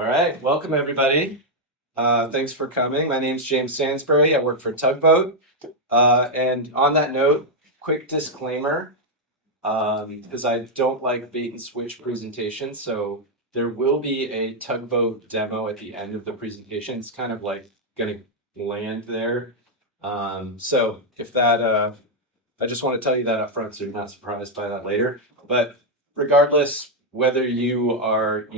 All right, welcome everybody. Thanks for coming. My name's James Sansbury. I work for Tugboat. And on that note, quick disclaimer, because I don't like bait and switch presentations. So there will be a Tugboat demo at the end of the presentation. It's kind of like going to land there. So if that, I just want to tell you that up front so you're not surprised by that later. But regardless, whether you are,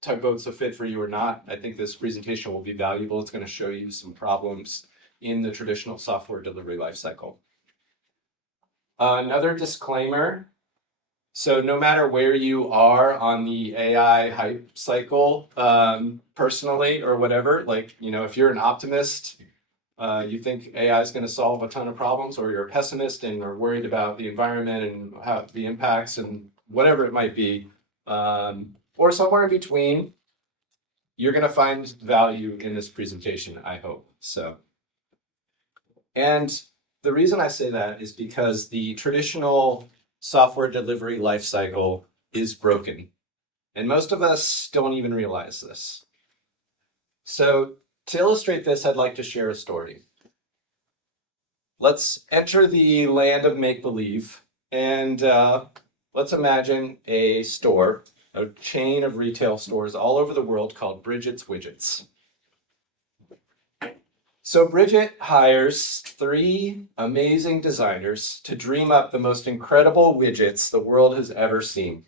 Tugboat's a fit for you or not, I think this presentation will be valuable. It's going to show you some problems in the traditional software delivery lifecycle. Another disclaimer. So no matter where you are on the AI hype cycle, personally or whatever, if you're an optimist, you think AI is going to solve a ton of problems, or you're a pessimist and are worried about the environment and how the impacts and whatever it might be, or somewhere in between, you're going to find value in this presentation, I hope. And the reason I say that is because the traditional software delivery lifecycle is broken. And most of us don't even realize this. So to illustrate this, I'd like to share a story. Let's enter the land of make-believe, and let's imagine a store, a chain of retail stores all over the world called Bridget's Widgets. So Bridget hires 3 amazing designers to dream up the most incredible widgets the world has ever seen.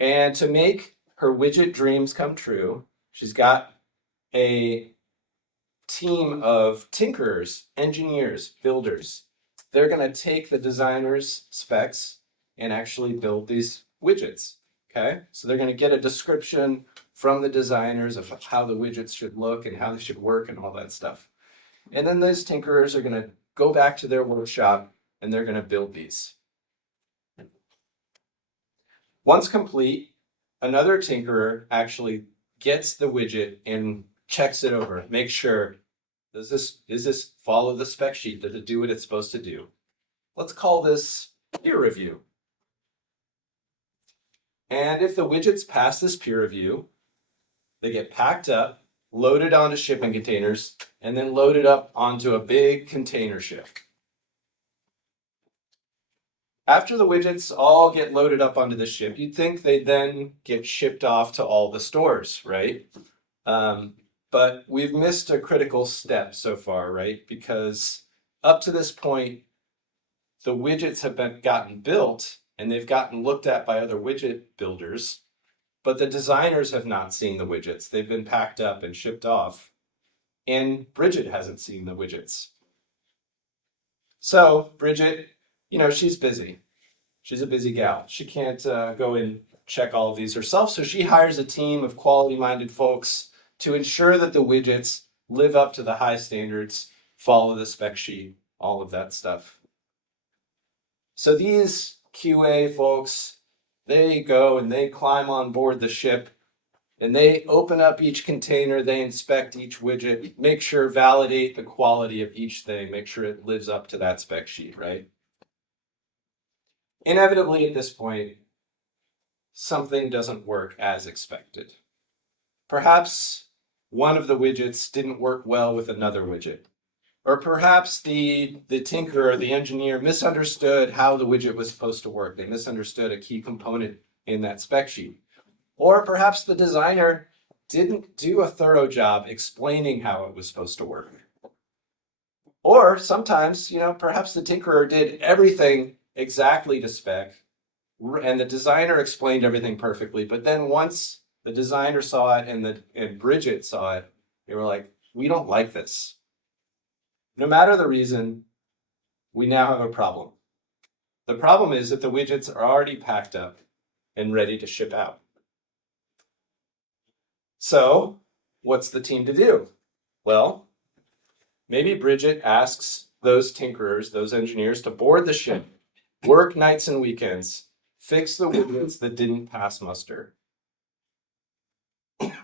And to make her widget dreams come true, she's got a team of tinkerers, engineers, builders. They're going to take the designer's specs and actually build these widgets. Okay, so they're going to get a description from the designers of how the widgets should look and how they should work and all that stuff. And then those tinkerers are going to go back to their workshop and they're going to build these. Once complete, another tinkerer actually gets the widget and checks it over, makes sure, does this follow the spec sheet? Does it do what it's supposed to do? Let's call this peer review. And if the widgets pass this peer review, they get packed up, loaded onto shipping containers, and then loaded up onto a big container ship. After the widgets all get loaded up onto the ship, you'd think they'd then get shipped off to all the stores, right? But we've missed a critical step so far, right? Because up to this point, the widgets have gotten built and they've gotten looked at by other widget builders, but the designers have not seen the widgets. They've been packed up and shipped off, and Bridget hasn't seen the widgets. So Bridget, she's busy. She's a busy gal. She can't go and check all of these herself, so she hires a team of quality-minded folks to ensure that the widgets live up to the high standards, follow the spec sheet, all of that stuff. So these QA folks, they go and they climb on board the ship and they open up each container, they inspect each widget, make sure, validate the quality of each thing, make sure it lives up to that spec sheet, right? Inevitably at this point, something doesn't work as expected. Perhaps one of the widgets didn't work well with another widget. Or perhaps the tinkerer, the engineer, misunderstood how the widget was supposed to work. They misunderstood a key component in that spec sheet. Or perhaps the designer didn't do a thorough job explaining how it was supposed to work. Or sometimes, perhaps the tinkerer did everything exactly to spec, and the designer explained everything perfectly. But then once the designer saw it and Bridget saw it, they were like, we don't like this. No matter the reason, we now have a problem. The problem is that the widgets are already packed up and ready to ship out. So, what's the team to do? Well, maybe Bridget asks those tinkerers, those engineers, to board the ship, work nights and weekends, fix the widgets that didn't pass muster.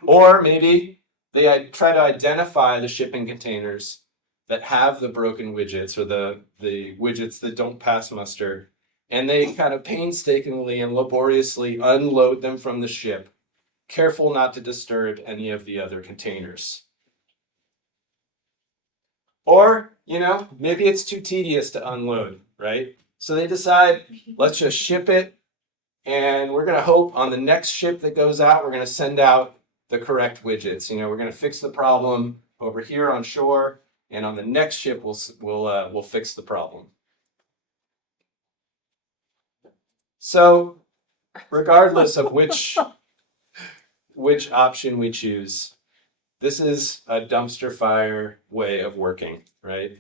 Or maybe they try to identify the shipping containers that have the broken widgets or the widgets that don't pass muster, and they kind of painstakingly and laboriously unload them from the ship careful not to disturb any of the other containers. Or, maybe it's too tedious to unload, right? So they decide, let's just ship it, and we're going to hope on the next ship that goes out, we're going to send out the correct widgets. We're going to fix the problem over here on shore, and on the next ship, we'll fix the problem. So, regardless of which option we choose, this is a dumpster fire way of working, right?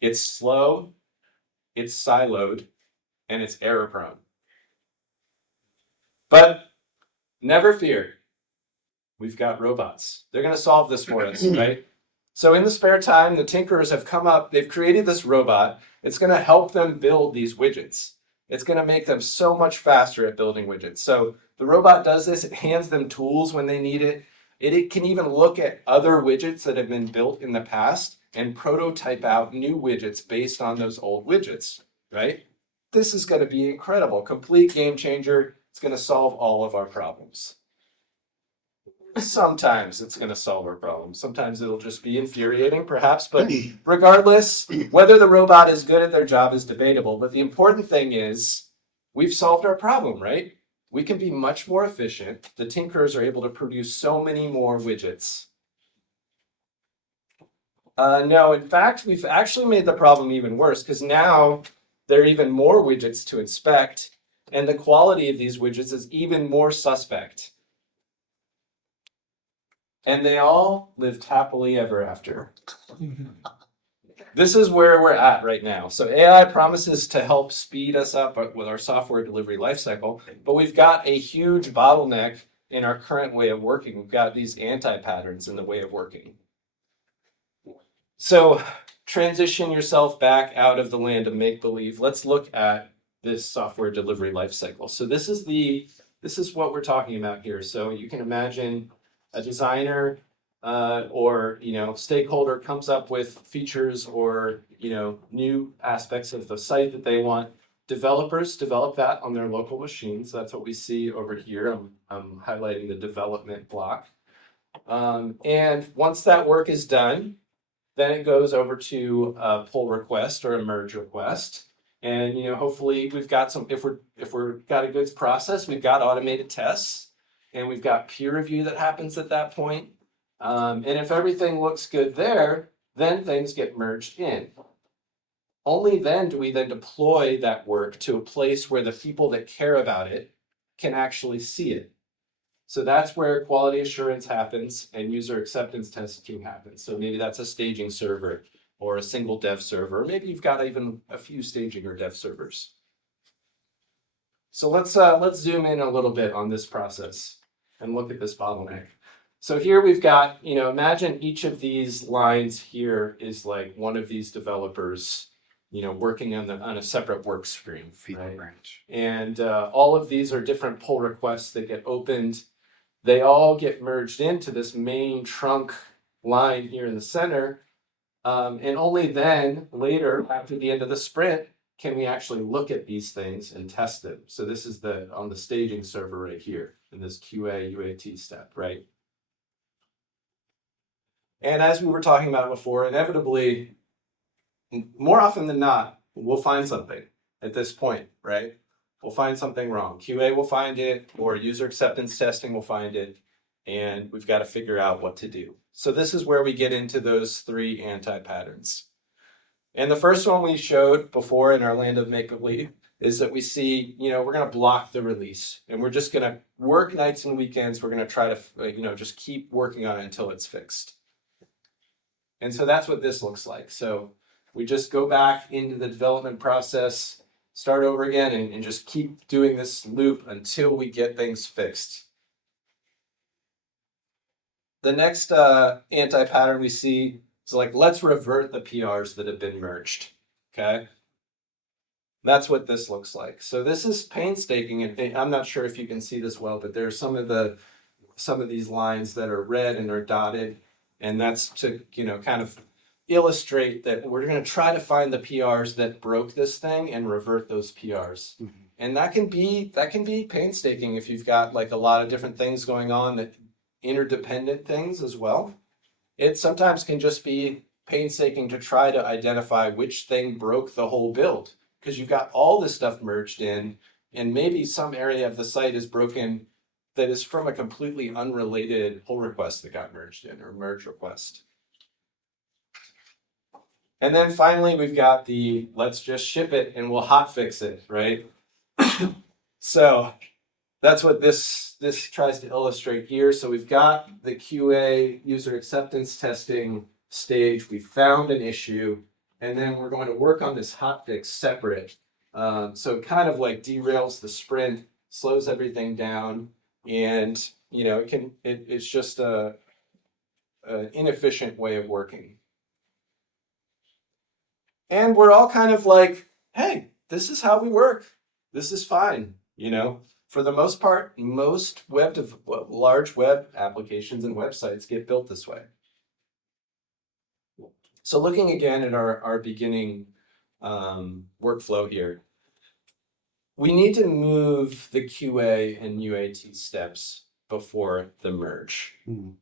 It's slow, it's siloed, and it's error prone. But never fear. We've got robots. They're going to solve this for us, right? So in the spare time, the tinkerers have come up, they've created this robot. It's going to help them build these widgets. It's going to make them so much faster at building widgets. So the robot does this, it hands them tools when they need it. It can even look at other widgets that have been built in the past and prototype out new widgets based on those old widgets, right? This is going to be incredible, complete game changer. It's going to solve all of our problems. Sometimes it's going to solve our problems. Sometimes it'll just be infuriating, perhaps. But regardless, whether the robot is good at their job is debatable. But the important thing is we've solved our problem, right? We can be much more efficient. The tinkerers are able to produce so many more widgets. No, in fact, we've actually made the problem even worse because now there are even more widgets to inspect, and the quality of these widgets is even more suspect. And they all lived happily ever after. This is where we're at right now. So AI promises to help speed us up with our software delivery lifecycle, but we've got a huge bottleneck in our current way of working. We've got these anti-patterns in the way of working. So transition yourself back out of the land of make-believe. Let's look at this software delivery lifecycle. So this is what we're talking about here. So you can imagine a designer or stakeholder comes up with features or new aspects of the site that they want. Developers develop that on their local machines. That's what we see over here. I'm highlighting the development block. And once that work is done, then it goes over to a pull request or a merge request. And hopefully we've got if we're got a good process, we've got automated tests. And we've got peer review that happens at that point. And if everything looks good there, then things get merged in. Only then do we then deploy that work to a place where the people that care about it can actually see it. So that's where quality assurance happens and user acceptance testing happens. So maybe that's a staging server or a single dev server. Or maybe you've got even a few staging or dev servers. So let's zoom in a little bit on this process and look at this bottleneck. So here we've got, imagine each of these lines here is like one of these developers, working on a separate work stream. Right? Branch. And all of these are different pull requests that get opened. They all get merged into this main trunk line here in the center. And only then, later, after the end of the sprint, can we actually look at these things and test them? So this is on the staging server right here in this QA UAT step, right? And as we were talking about before, inevitably, more often than not, we'll find something at this point, right? We'll find something wrong. QA will find it, or user acceptance testing will find it, and we've got to figure out what to do. So this is where we get into those three anti-patterns. And the first one we showed before in our land of make-believe is that we see, we're going to block the release and we're just going to work nights and weekends. We're going to try to, just keep working on it until it's fixed. And so that's what this looks like. So we just go back into the development process, start over again, and just keep doing this loop until we get things fixed. The next anti-pattern we see is let's revert the PRs that have been merged, okay? That's what this looks like. So this is painstaking, and I'm not sure if you can see this well, but there's some of these lines that are red and are dotted, and that's to kind of illustrate that we're going to try to find the PRs that broke this thing and revert those PRs. Mm-hmm. And that can be painstaking if you've got like a lot of different things going on, that interdependent things as well. It sometimes can just be painstaking to try to identify which thing broke the whole build, because you've got all this stuff merged in, and maybe some area of the site is broken that is from a completely unrelated pull request that got merged in, or merge request. And then finally, we've got the let's just ship it and we'll hotfix it, right? So that's what this tries to illustrate here. So we've got the QA, user acceptance testing stage. We found an issue, and then we're going to work on this hotfix separate. So it kind of like derails the sprint, slows everything down, and it's just an inefficient way of working. And we're all kind of like, hey, this is how we work. This is fine. For the most part, most large web applications and websites get built this way. So looking again at our beginning workflow here, we need to move the QA and UAT steps before the merge,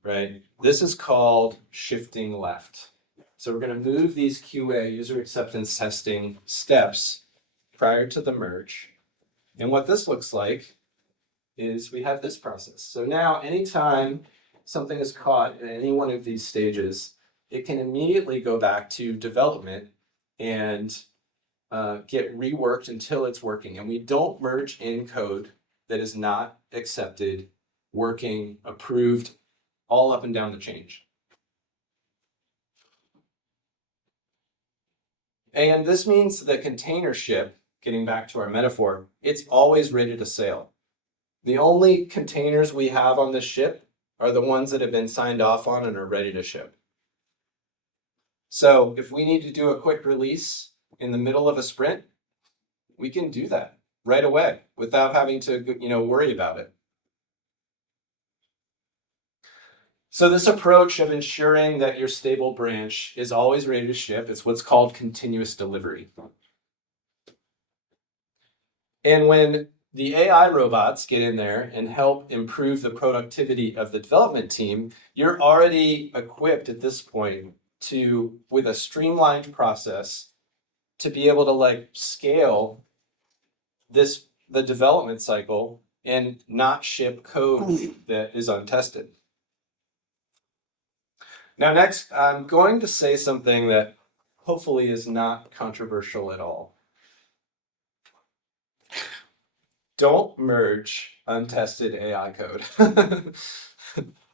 right? This is called shifting left. So we're going to move these QA, user acceptance testing steps prior to the merge. And what this looks like is we have this process. So now anytime something is caught at any one of these stages, it can immediately go back to development and get reworked until it's working. And we don't merge in code that is not accepted, working, approved, all up and down the chain. And this means the container ship, getting back to our metaphor, it's always ready to sail. The only containers we have on this ship are the ones that have been signed off on and are ready to ship. So if we need to do a quick release in the middle of a sprint, we can do that right away without having to worry about it. So this approach of ensuring that your stable branch is always ready to ship, it's what's called continuous delivery. And when the AI robots get in there and help improve the productivity of the development team, you're already equipped at this point with a streamlined process to be able to scale the development cycle and not ship code that is untested. Now next, I'm going to say something that hopefully is not controversial at all. Don't merge untested AI code.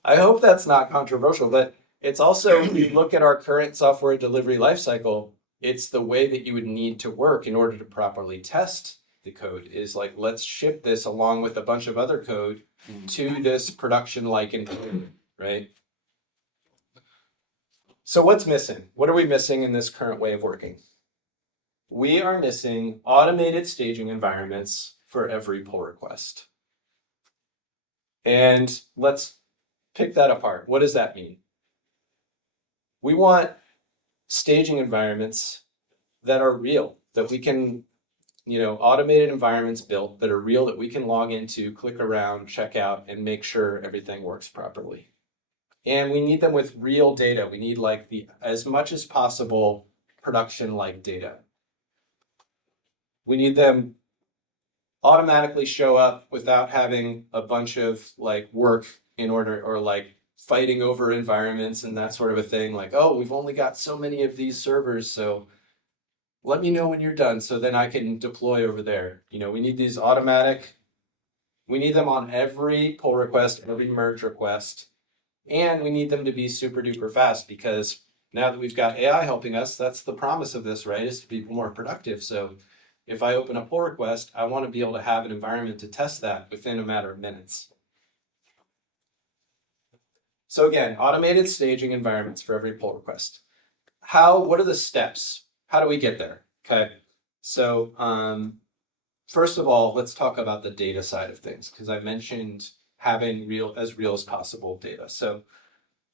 I hope that's not controversial, but it's also, when you look at our current software delivery lifecycle, it's the way that you would need to work in order to properly test the code is let's ship this along with a bunch of other code to this production-like environment, right? So what's missing? What are we missing in this current way of working? We are missing automated staging environments for every pull request. And let's pick that apart. What does that mean? We want staging environments that are real, that we can, automated environments built that are real, that we can log into, click around, check out, and make sure everything works properly. And we need them with real data. We need as much as possible production-like data. We need them automatically show up without having a bunch of work in order, or fighting over environments and that sort of a thing. Oh, we've only got so many of these servers, so let me know when you're done so then I can deploy over there. We need these automatic, we need them on every pull request, every merge request. And we need them to be super duper fast, because now that we've got AI helping us, that's the promise of this, right? Is to be more productive. So if I open a pull request, I want to be able to have an environment to test that within a matter of minutes. So again, automated staging environments for every pull request. What are the steps? How do we get there? Okay. So first of all, let's talk about the data side of things, because I mentioned having real as possible data. So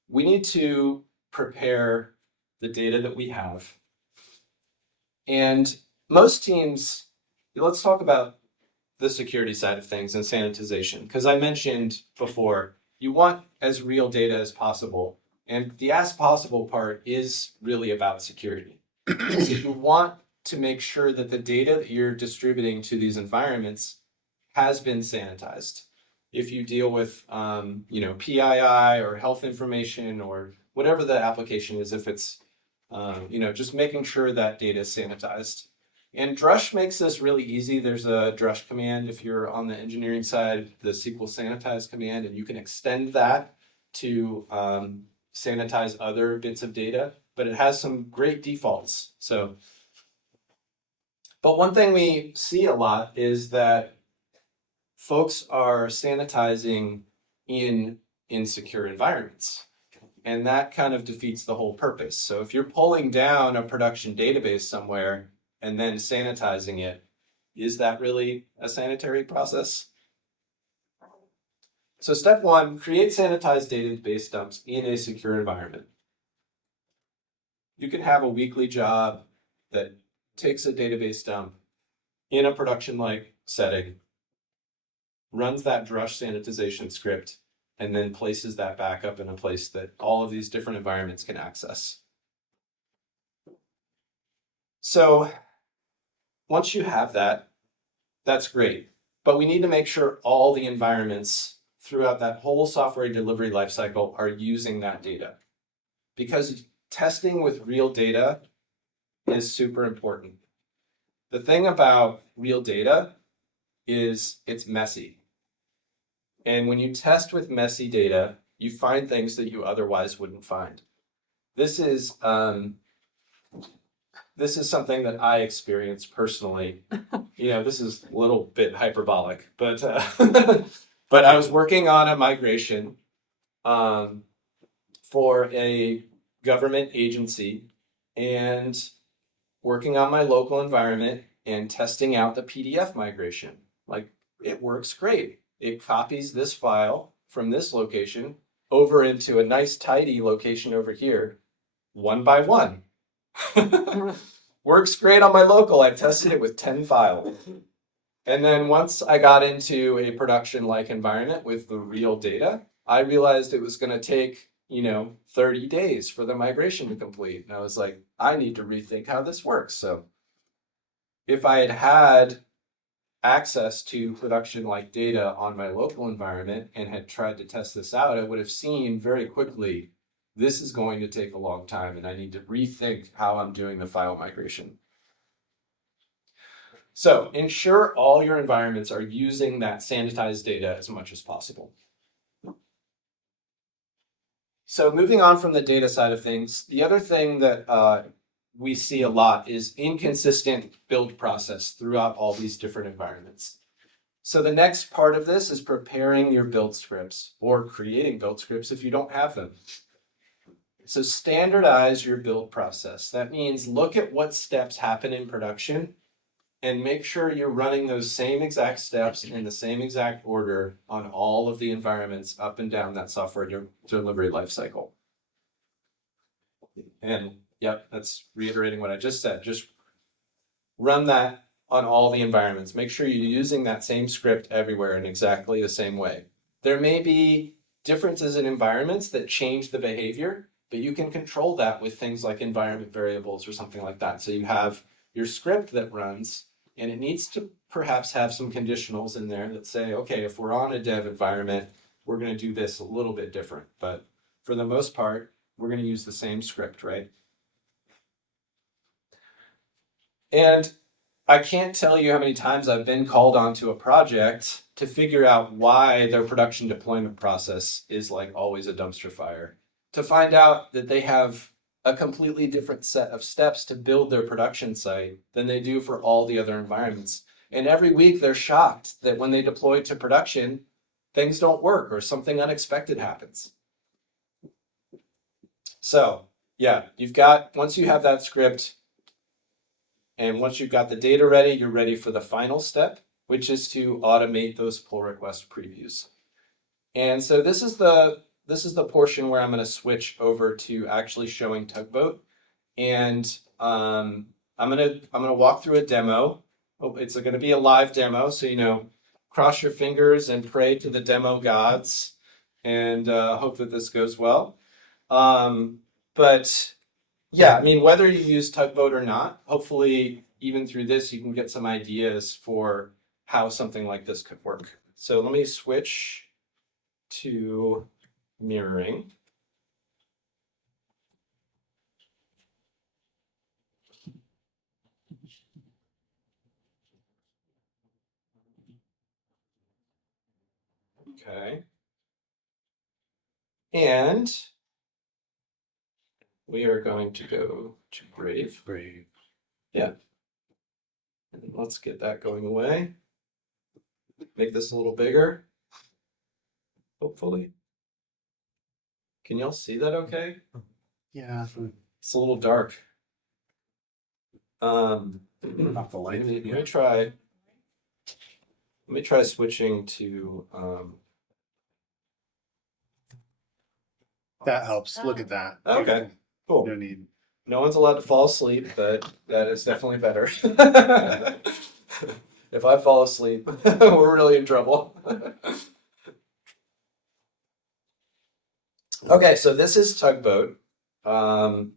we need to prepare the data that we have. And most teams, let's talk about the security side of things and sanitization, because I mentioned before, you want as real data as possible. And the as possible part is really about security. So you want to make sure that the data that you're distributing to these environments has been sanitized. If you deal with, PII or health information or whatever the application is, if it's, just making sure that data is sanitized. And drush makes this really easy. There's a drush command if you're on the engineering side, the SQL sanitize command, and you can extend that to sanitize other bits of data, but it has some great defaults. But one thing we see a lot is that folks are sanitizing in insecure environments. And that kind of defeats the whole purpose. So if you're pulling down a production database somewhere and then sanitizing it, is that really a sanitary process? So step one, create sanitized database dumps in a secure environment. You can have a weekly job that takes a database dump in a production-like setting, runs that drush sanitization script, and then places that back up in a place that all of these different environments can access. So once you have that, that's great. But we need to make sure all the environments throughout that whole software delivery lifecycle are using that data. Because testing with real data is super important. The thing about real data is it's messy. And when you test with messy data, you find things that you otherwise wouldn't find. This is something that I experienced personally. This is a little bit hyperbolic, but but I was working on a migration for a government agency and working on my local environment and testing out the PDF migration. Like, it works great. It copies this file from this location over into a nice tidy location over here, one by one. Works great on my local. I tested it with 10 files. And then once I got into a production-like environment with the real data, I realized it was going to take, 30 days for the migration to complete. And I was like, I need to rethink how this works. So if I had had access to production-like data on my local environment and had tried to test this out, I would have seen very quickly, this is going to take a long time and I need to rethink how I'm doing the file migration. So ensure all your environments are using that sanitized data as much as possible. So moving on from the data side of things, the other thing that we see a lot is inconsistent build process throughout all these different environments. So the next part of this is preparing your build scripts or creating build scripts if you don't have them. So standardize your build process. That means look at what steps happen in production and make sure you're running those same exact steps in the same exact order on all of the environments up and down that software delivery lifecycle. And yep, that's reiterating what I just said. Just run that on all the environments. Make sure you're using that same script everywhere in exactly the same way. There may be differences in environments that change the behavior, but you can control that with things like environment variables or something like that. So you have your script that runs, and it needs to perhaps have some conditionals in there that say, okay, if we're on a dev environment, we're going to do this a little bit different. But for the most part, we're going to use the same script, right? And I can't tell you how many times I've been called onto a project to figure out why their production deployment process is like always a dumpster fire. To find out that they have a completely different set of steps to build their production site than they do for all the other environments. And every week they're shocked that when they deploy to production, things don't work or something unexpected happens. So yeah, once you have that script and once you've got the data ready, you're ready for the final step, which is to automate those pull request previews. And so this is the portion where I'm going to switch over to actually showing Tugboat, and I'm going to walk through a demo Oh, it's going to be a live demo, so cross your fingers and pray to the demo gods, and hope that this goes well. But yeah, I mean, whether you use Tugboat or not, hopefully, even through this, you can get some ideas for how something like this could work. So let me switch to mirroring. Okay. And we are going to go to Brave. Brave. Yeah. And let's get that going away. Make this a little bigger. Hopefully. Can y'all see that okay? Yeah. It's a little dark. Not the light. Let me try switching to That helps. Look at that. okay. Cool. No need. No one's allowed to fall asleep, but that is definitely better. If I fall asleep, we're really in trouble. Okay, so this is Tugboat. And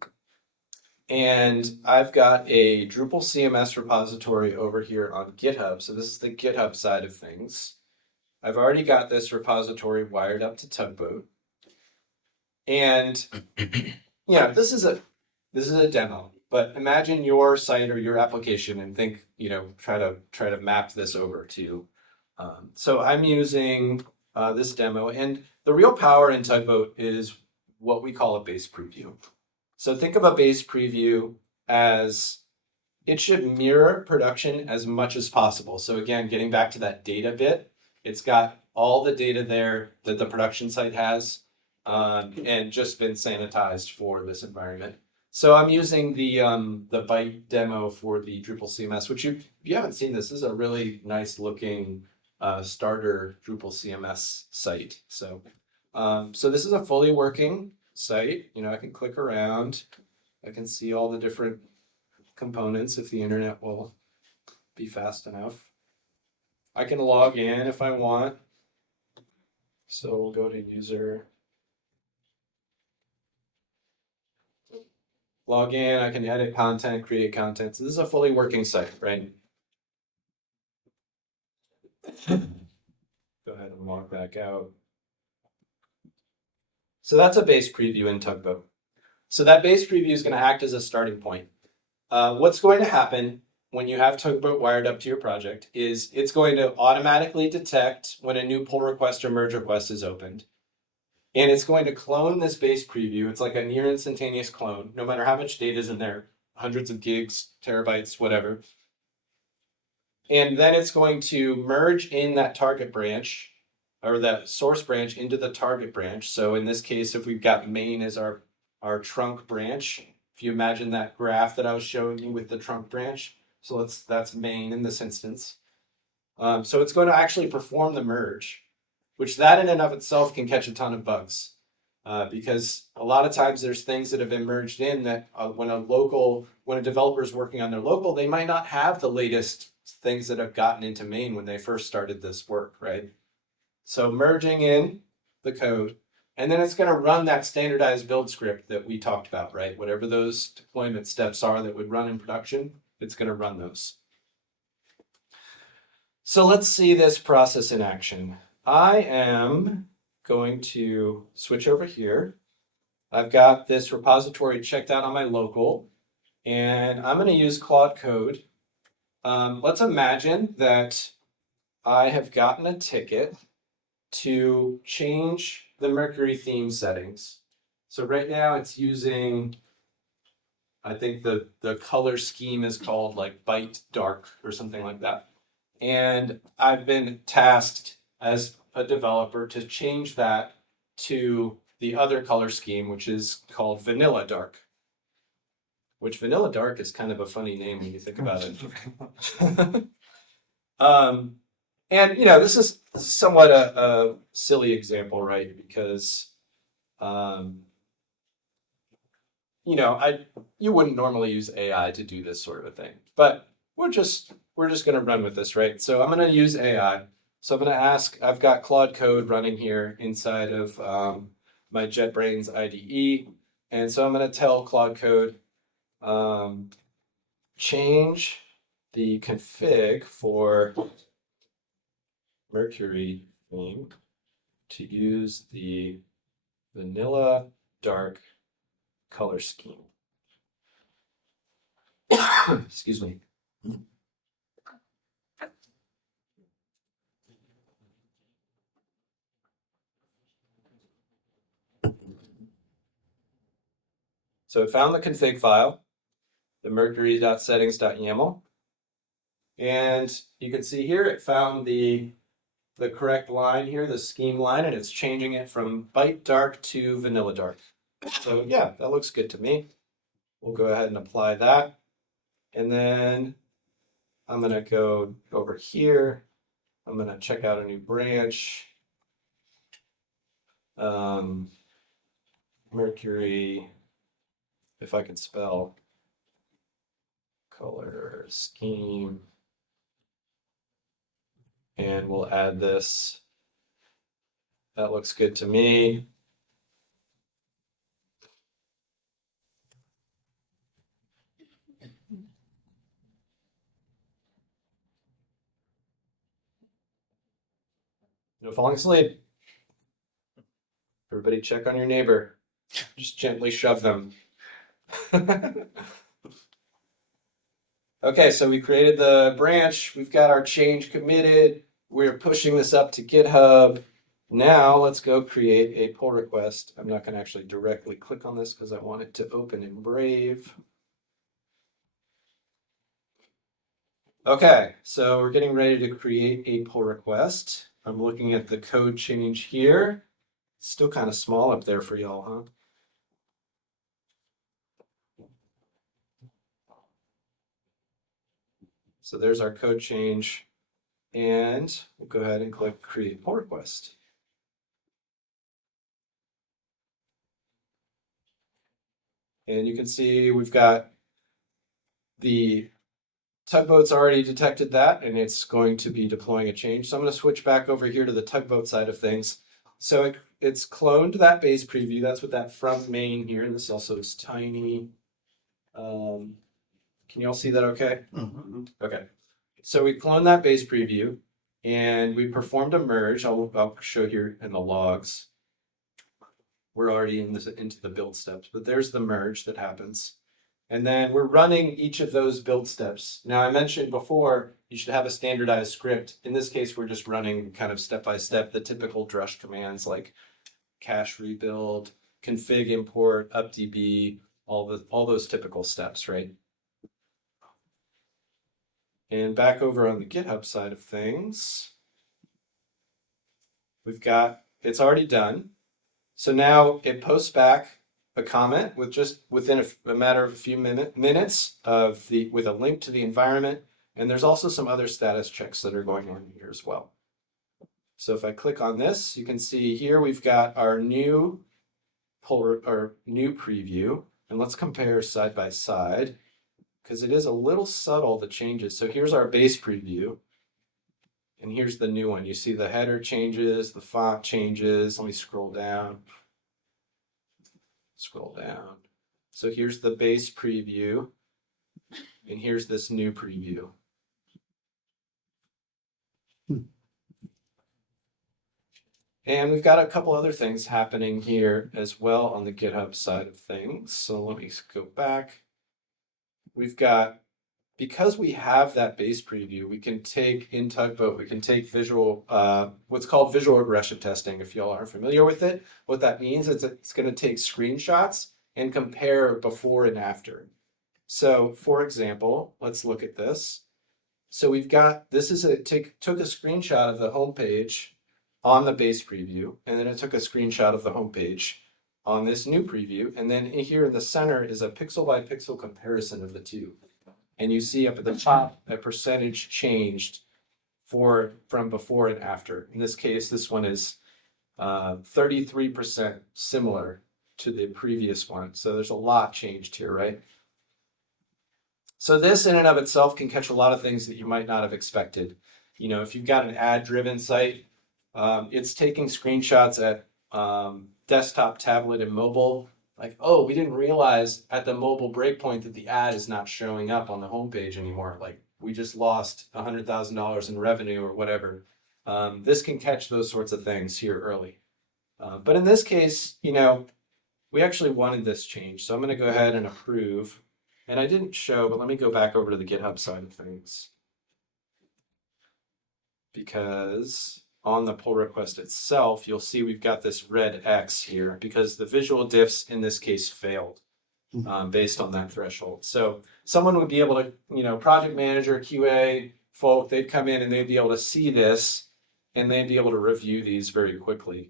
I've got a Drupal CMS repository over here on GitHub. So this is the GitHub side of things. I've already got this repository wired up to Tugboat. And this is a demo, but imagine your site or your application and think, try to map this over to. So I'm using this demo, and the real power in Tugboat is what we call a base preview. So think of a base preview as it should mirror production as much as possible. So again, getting back to that data bit, it's got all the data there that the production site has, and just been sanitized for this environment. So I'm using the Byte demo for the Drupal CMS, which if you haven't seen this is a really nice looking starter Drupal CMS site. So this is a fully working site. I can click around. I can see all the different components if the internet will be fast enough. I can log in if I want. So we'll go to user. Log in, I can edit content, create content. So this is a fully working site, right? Go ahead and log back out. So that's a base preview in Tugboat. So that base preview is going to act as a starting point. What's going to happen when you have Tugboat wired up to your project is it's going to automatically detect when a new pull request or merge request is opened. And it's going to clone this base preview. It's like a near instantaneous clone, no matter how much data is in there, hundreds of gigs, terabytes, whatever. And then it's going to merge in that target branch or that source branch into the target branch. So in this case, if we've got main as our trunk branch, if you imagine that graph that I was showing you with the trunk branch, so that's main in this instance. So it's going to actually perform the merge, which that in and of itself can catch a ton of bugs. Because a lot of times there's things that have been merged in that when a developer is working on their local, they might not have the latest things that have gotten into main when they first started this work, right? So merging in the code, and then it's going to run that standardized build script that we talked about, right? Whatever those deployment steps are that would run in production, it's going to run those. So let's see this process in action. I am going to switch over here. I've got this repository checked out on my local, and I'm going to use Claude Code. Let's imagine that I have gotten a ticket to change the Mercury theme settings. So right now it's using, I think the color scheme is called like Byte Dark or something like that. And I've been tasked as a developer to change that to the other color scheme, which is called Vanilla Dark. Which Vanilla Dark is kind of a funny name when you think about it. And this is somewhat a silly example, right? Because you wouldn't normally use AI to do this sort of a thing, but we're we're just going to run with this, right? So I'm going to use AI. So I'm going to ask, I've got Claude Code running here inside of my JetBrains IDE. And so I'm going to tell Claude Code, change the config for Mercury theme to use the vanilla dark color scheme. Excuse me. So it found the config file, the mercury.settings.yaml. And you can see here it found the correct line here, the scheme line, and it's changing it from bright dark to vanilla dark. So yeah, that looks good to me. We'll go ahead and apply that. And then I'm going to go over here. I'm going to check out a new branch. Mercury, if I can spell, color scheme. And we'll add this. That looks good to me. No falling asleep. Everybody check on your neighbor. Just gently shove them. Okay, so we created the branch. We've got our change committed. We're pushing this up to GitHub. Now let's go create a pull request. I'm not going to actually directly click on this because I want it to open in Brave. Okay, so we're getting ready to create a pull request. I'm looking at the code change here. Still kind of small up there for y'all, huh? So there's our code change. And we'll go ahead and click create pull request. And you can see we've got the tugboat's already detected that, and it's going to be deploying a change. So I'm going to switch back over here to the tugboat side of things. So it's cloned that base preview. That's what that front main here. This also is tiny. Can you all see that okay? Mm-hmm. Okay. So we cloned that base preview, and we performed a merge. I'll show here in the logs. We're already into the build steps, but there's the merge that happens. And then we're running each of those build steps. Now, I mentioned before, you should have a standardized script. In this case, we're just running kind of step-by-step, the typical drush commands like cache rebuild, config import, updb, all those typical steps, right? And back over on the GitHub side of things, we've got, it's already done. So now it posts back a comment with just within a matter of a few minutes with a link to the environment. And there's also some other status checks that are going on here as well. So if I click on this, you can see here we've got our new preview. And let's compare side by side because it is a little subtle, the changes. So here's our base preview. And here's the new one. You see the header changes, the font changes. Let me scroll down. Scroll down. So here's the base preview. And here's this new preview. And we've got a couple other things happening here as well on the GitHub side of things. So let me go back. We've got, because we have that base preview, we can take in Tugboat, we can take visual, what's called visual regression testing, if y'all aren't familiar with it. What that means is it's going to take screenshots and compare before and after. So for example, let's look at this. So we've got, this is took a screenshot of the home page on the base preview, and then it took a screenshot of the home page on this new preview, and then here in the center is a pixel by pixel comparison of the two. And you see up at the top a percentage changed from before and after. In this case, this one is 33% similar to the previous one. So there's a lot changed here, right? So this in and of itself can catch a lot of things that you might not have expected. If you've got an ad-driven site, it's taking screenshots at desktop, tablet, and mobile. Like, oh, we didn't realize at the mobile breakpoint that the ad is not showing up on the homepage anymore. Like, we just lost $100,000 in revenue or whatever. This can catch those sorts of things here early. But in this case, we actually wanted this change. So I'm going to go ahead and approve. And I didn't show, but let me go back over to the GitHub side of things. Because on the pull request itself, you'll see we've got this red X here because the visual diffs in this case failed based on that threshold. So someone would be able to, project manager, QA folk, they'd come in and they'd be able to see this and they'd be able to review these very quickly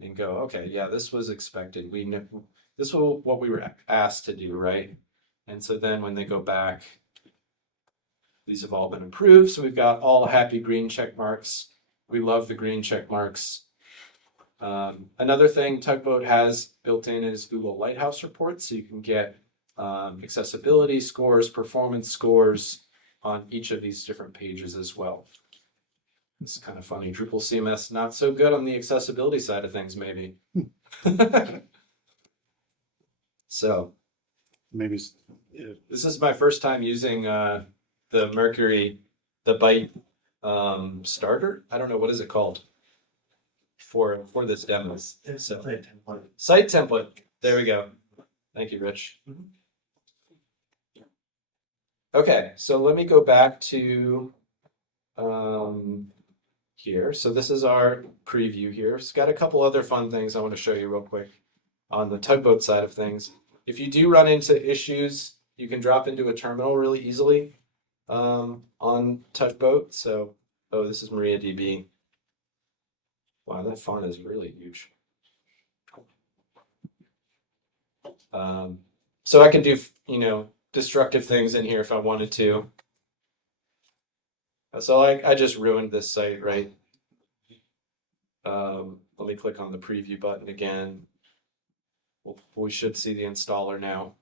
and go, okay, yeah, this was expected. This was what we were asked to do, right? And so then when they go back, these have all been improved. So we've got all happy green check marks. We love the green check marks. Another thing Tugboat has built in is Google Lighthouse reports. So you can get accessibility scores, performance scores on each of these different pages as well. It's kind of funny. Drupal CMS not so good on the accessibility side of things, maybe. So Maybe this is my first time using the Mercury, the Byte starter. I don't know, what is it called for this demo. So site template. There we go. Thank you, Rich. Okay, so let me go back to here. So this is our preview here. It's got a couple other fun things I want to show you real quick on the Tugboat side of things. If you do run into issues, you can drop into a terminal really easily on Tugboat. So, oh, this is MariaDB. Wow, that font is really huge. So I can do, destructive things in here if I wanted to. So I just ruined this site, right? Let me click on the preview button again. We should see the installer now.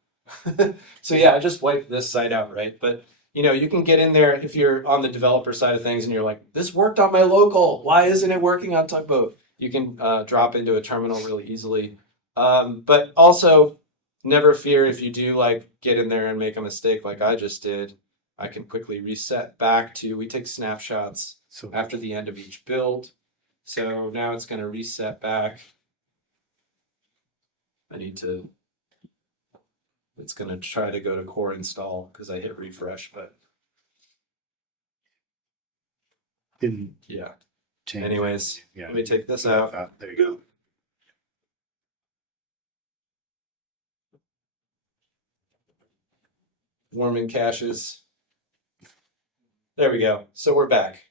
So yeah, I just wiped this site out, right? But you can get in there if you're on the developer side of things and you're like, this worked on my local. Why isn't it working on Tugboat? You can drop into a terminal really easily. But also, never fear if you do get in there and make a mistake like I just did. I can quickly reset back to, we take snapshots after the end of each build. So now it's going to reset back. It's going to try to go to core install because I hit refresh, but didn't yeah. change. Anyways, Yeah. let me take this out. There you go. Warming caches. There we go. So we're back.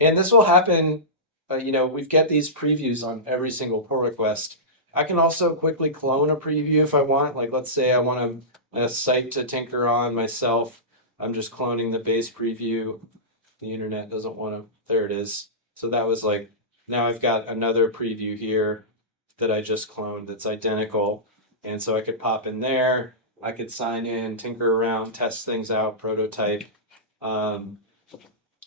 And this will happen, we've got these previews on every single pull request. I can also quickly clone a preview if I want. Like, let's say I want a site to tinker on myself. I'm just cloning the base preview. The internet doesn't want to, there it is. So that was now I've got another preview here that I just cloned that's identical. And so I could pop in there. I could sign in, tinker around, test things out, prototype.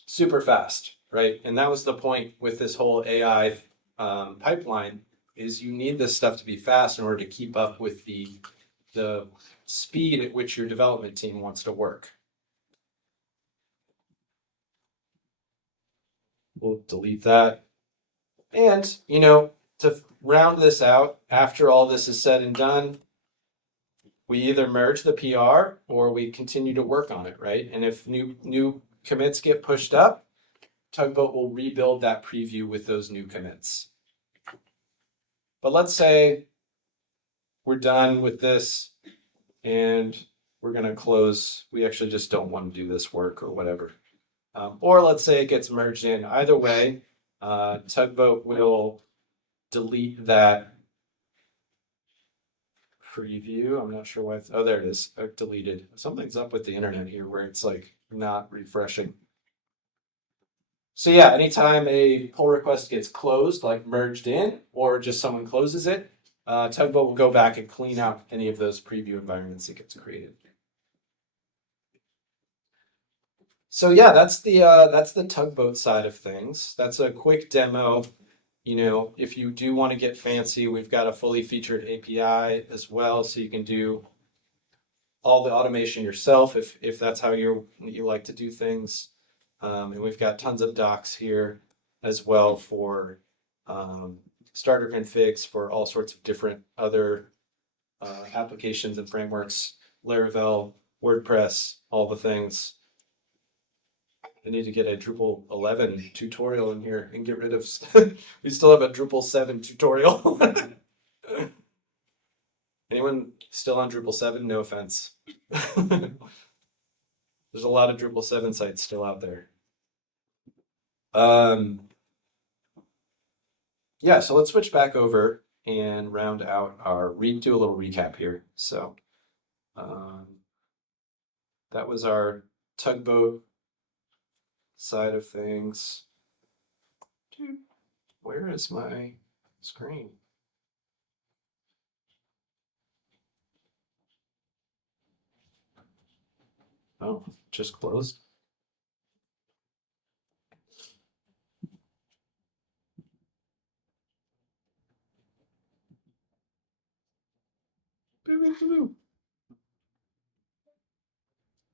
Super fast, right? And that was the point with this whole AI pipeline, is you need this stuff to be fast in order to keep up with the speed at which your development team wants to work. We'll delete that. And, to round this out, after all this is said and done, we either merge the PR or we continue to work on it, right? And if new commits get pushed up, Tugboat will rebuild that preview with those new commits. But let's say we're done with this and we're going to close. We actually just don't want to do this work or whatever. Or let's say it gets merged in. Either way, Tugboat will delete that preview. I'm not sure why. Oh, there it is. I've deleted. Something's up with the internet here where it's not refreshing. So yeah, anytime a pull request gets closed, merged in, or just someone closes it, Tugboat will go back and clean out any of those preview environments that gets created. So yeah, that's the Tugboat side of things. That's a quick demo. You know, if you do want to get fancy, we've got a fully featured API as well, so you can do all the automation yourself if that's how you like to do things. And we've got tons of docs here as well for starter configs for all sorts of different other applications and frameworks, Laravel, WordPress, all the things. I need to get a Drupal 11 tutorial in here and get rid of. We still have a Drupal 7 tutorial. Anyone still on Drupal 7? No offense. There's a lot of Drupal 7 sites still out there. Yeah, so let's switch back over and round out our do a little recap here. So that was our Tugboat side of things. Dude, where is my screen? Oh, just closed.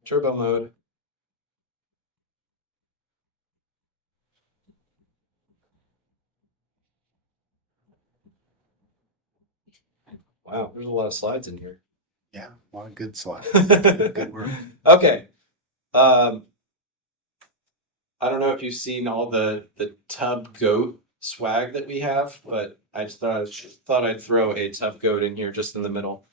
Turbo mode. Wow, there's a lot of slides in here. Yeah, a lot of good slides. Good work. Okay. I don't know if you've seen all the Tugboat swag that we have, but I just thought I'd throw a Tugboat in here just in the middle.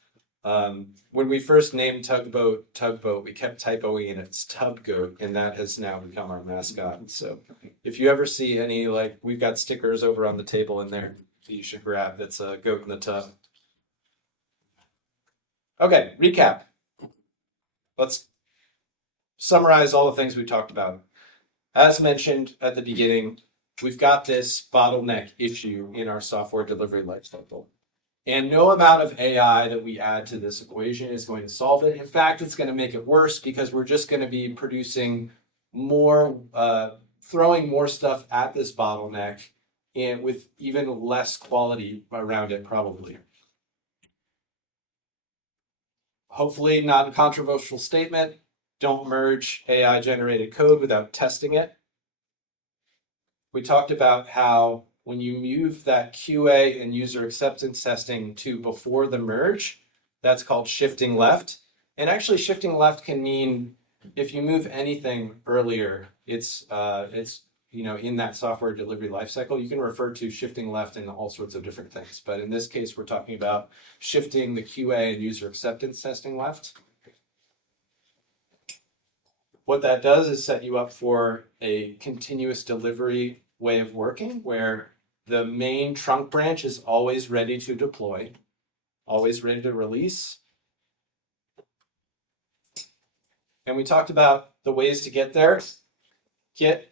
When we first named Tugboat, we kept typoing and it's Tugboat, and that has now become our mascot. So if you ever see any, like, we've got stickers over on the table in there that you should grab. That's a goat in the tub. Okay, recap. Let's summarize all the things we talked about. As mentioned at the beginning, we've got this bottleneck issue in our software delivery lifecycle. And no amount of AI that we add to this equation is going to solve it. In fact, it's going to make it worse because we're just going to be producing more, throwing more stuff at this bottleneck and with even less quality around it, probably. Hopefully not a controversial statement. Don't merge AI generated code without testing it. We talked about how when you move that QA and user acceptance testing to before the merge, that's called shifting left. And actually shifting left can mean if you move anything earlier, it's in that software delivery lifecycle, you can refer to shifting left in all sorts of different things. But in this case, we're talking about shifting the QA and user acceptance testing left. What that does is set you up for a continuous delivery way of working where the main trunk branch is always ready to deploy, always ready to release. And we talked about the ways to get there. Get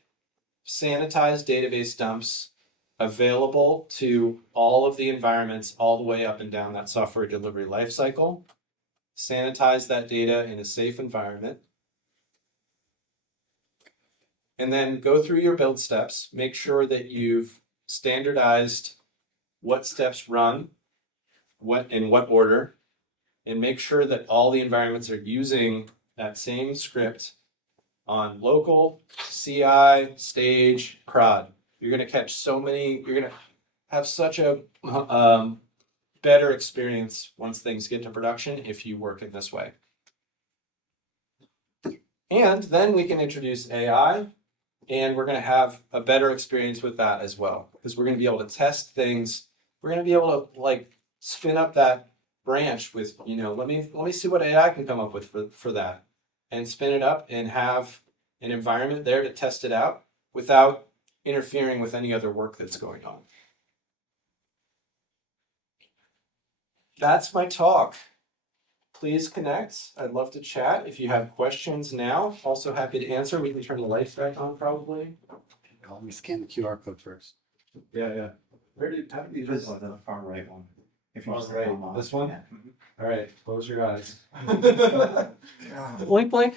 sanitized database dumps available to all of the environments all the way up and down that software delivery lifecycle. Sanitize that data in a safe environment. And then go through your build steps. Make sure that you've standardized what steps run, in what order, and make sure that all the environments are using that same script on local, CI, stage, prod. You're going to catch you're going to have such a better experience once things get to production if you work in this way. And then we can introduce AI, and we're going to have a better experience with that as well, because we're going to be able to test things. We're going to be able to spin up that branch with, let me see what AI can come up with for that, and spin it up and have an environment there to test it out without interfering with any other work that's going on. That's my talk. Please connect. I'd love to chat. If you have questions now, also happy to answer. We can turn the lights back on probably. Let me scan the QR code first. Yeah. How did you just on the far right one? If you All just right, come on. this one? Yeah. All right, close your eyes. Blink.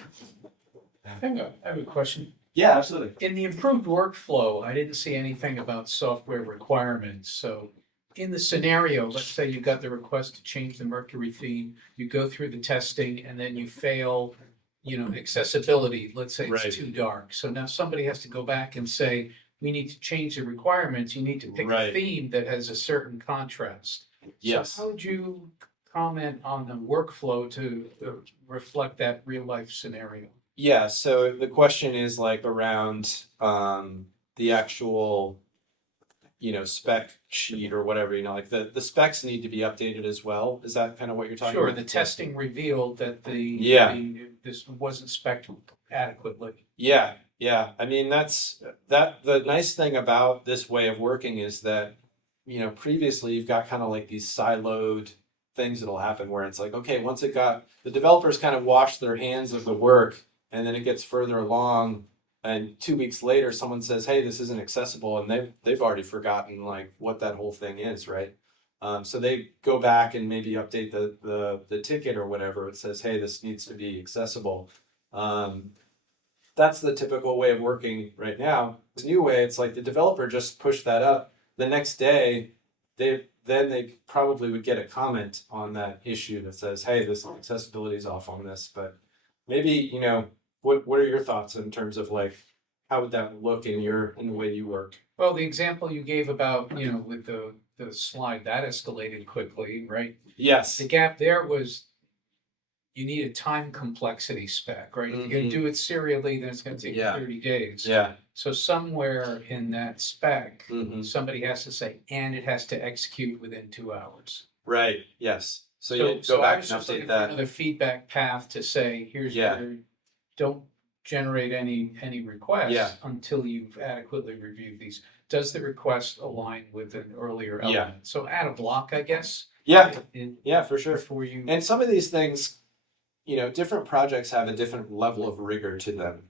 I have a question. Yeah, absolutely. In the improved workflow, I didn't see anything about software requirements. So in the scenario, let's say you got the request to change the Mercury theme, you go through the testing and then you fail, accessibility, let's say Right. it's too dark. So now somebody has to go back and say, we need to change the requirements. You need to pick a Right. theme that has a certain contrast. Yes. So how would you comment on the workflow to reflect that real life scenario? Yeah, so the question is like around the actual spec sheet or whatever, like the specs need to be updated as well. Is that kind of what you're talking Sure, about? the testing revealed that Yeah. this wasn't spec'd adequately. Yeah, yeah. I mean, the nice thing about this way of working is that, previously you've got kind of like these siloed things that'll happen where it's like, okay, once the developers kind of wash their hands of the work and then it gets further along and 2 weeks later someone says, hey, this isn't accessible, and they've already forgotten like what that whole thing is, right? So they go back and maybe update the ticket or whatever. It says, hey, this needs to be accessible. That's the typical way of working right now. This new way, it's like the developer just pushed that up. The next day, they probably would get a comment on that issue that says, hey, this accessibility is off on this. But maybe, what are your thoughts in terms of like, how would that look in the way you work? Well, the example you gave about, with the slide, that escalated quickly, right? Yes. The gap there was you need a time complexity spec, right? If you're going to do it serially, then it's going to take Yeah. 30 days. Yeah. So somewhere in that spec, Mhm. somebody has to say, and it has to execute within 2 hours. Right. Yes. So you So go I back was and just looking update for that. another feedback path to say, here's Yeah. where don't generate any requests Yeah. until you've adequately reviewed these. Does the request align with an earlier Yeah. element? So add a block, I guess. Yeah. in- Yeah, for sure. Before you. And some of these things, different projects have a different level of rigor to them.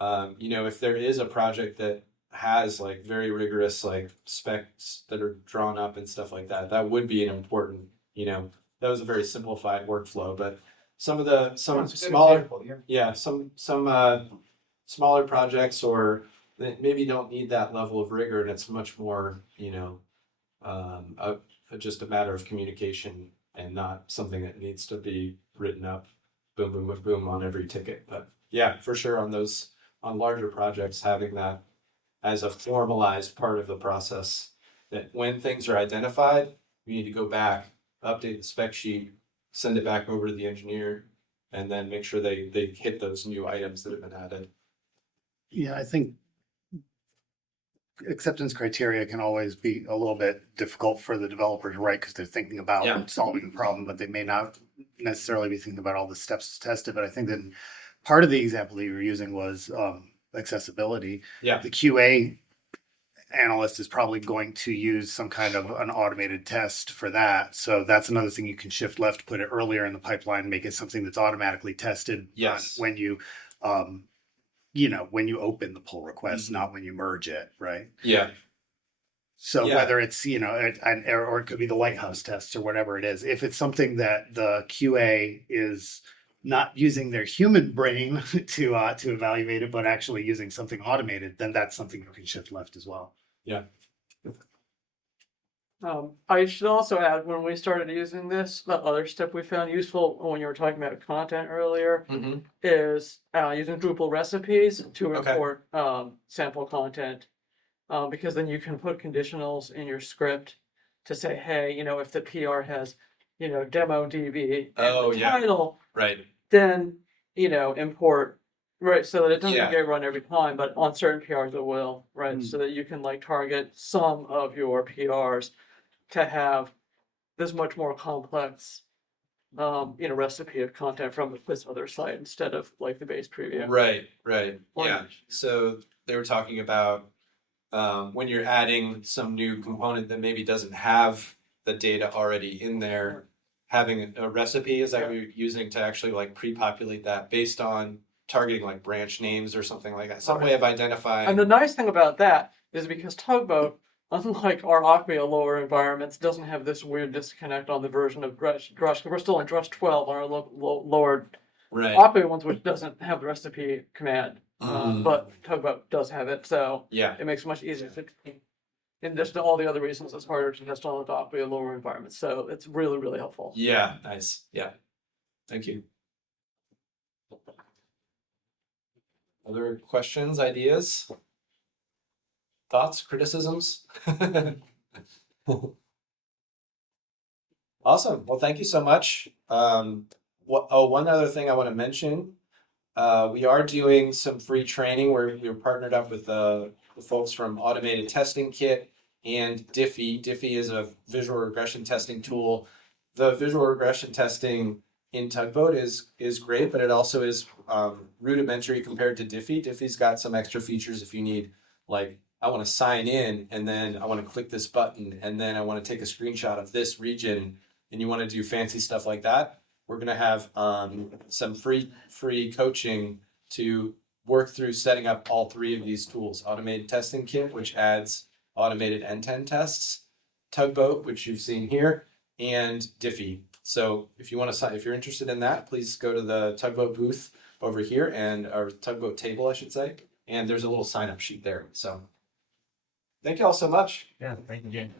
If there is a project that has like very rigorous like specs that are drawn up and stuff like that, that would be an important, that was a very simplified workflow. But some It's a good smaller, example, yeah. yeah, some smaller projects or that maybe don't need that level of rigor, and it's much more, just a matter of communication and not something that needs to be written up, boom, boom, boom, boom on every ticket. But yeah, for sure on larger projects, having that as a formalized part of the process, that when things are identified, you need to go back, update the spec sheet, send it back over to the engineer, and then make sure they hit those new items that have been added. Yeah, I think acceptance criteria can always be a little bit difficult for the developer to write because they're thinking about Yeah. solving the problem, but they may not necessarily be thinking about all the steps to test it. But I think that part of the example that you were using was accessibility. Yeah. The QA analyst is probably going to use some kind of an automated test for that. So that's another thing you can shift left, put it earlier in the pipeline, make it something that's automatically tested. Yes. When you when you open the pull request, Mhm. not when you merge it, right? Yeah. So Yeah. whether it's, or it could be the lighthouse tests or whatever it is, if it's something that the QA is not using their human brain to evaluate it, but actually using something automated, then that's something you can shift left as well. Yeah. I should also add, when we started using this, the other step we found useful when you were talking about content earlier Mm-hmm. is using Drupal recipes to Okay. import sample content, because then you can put conditionals in your script to say, hey, if the PR has, demo DB and Oh, the yeah. title, Right. then import, right, so that it doesn't Yeah. get run every time, but on certain PRs it will, right, Mm. so that you can target some of your PRs to have this much more complex recipe of content from this other site instead of the base preview. Right. Right. Or- Yeah. So they were talking about when you're adding some new component that maybe doesn't have the data already in there, having a recipe is that what you're using to actually pre-populate that based on targeting branch names or something like that. Some way of identifying. And the nice thing about that is because Tugboat unlike our Acquia lower environments, doesn't have this weird disconnect on the version of Drush. 'Cause we're still in Drush 12 on our lower Right. Acquia ones, which doesn't have the recipe command, Mhm. but Tugboat does have it, so Yeah. it makes it much easier to. In addition to all the other reasons, it's harder to test on the Acquia lower environments, so it's really, really helpful. Yeah. Nice. Yeah. Thank you. Other questions, ideas, thoughts, criticisms? Awesome. Well, thank you so much. One other thing I want to mention. We are doing some free training where we're partnered up with the folks from Automated Testing Kit and Diffie. Diffie is a visual regression testing tool. The visual regression testing in Tugboat is great, but it also is rudimentary compared to Diffie. Diffie's got some extra features if you need, like, I want to sign in and then I want to click this button and then I want to take a screenshot of this region and you want to do fancy stuff like that. We're going to have some free coaching to work through setting up all three of these tools. Automated Testing Kit, which adds automated end-to-end tests, Tugboat, which you've seen here, and Diffie. So if you want to if you're interested in that, please go to the Tugboat booth over here or Tugboat table, I should say, and there's a little sign-up sheet there. So thank you all so much. Yeah, thank you, Jane.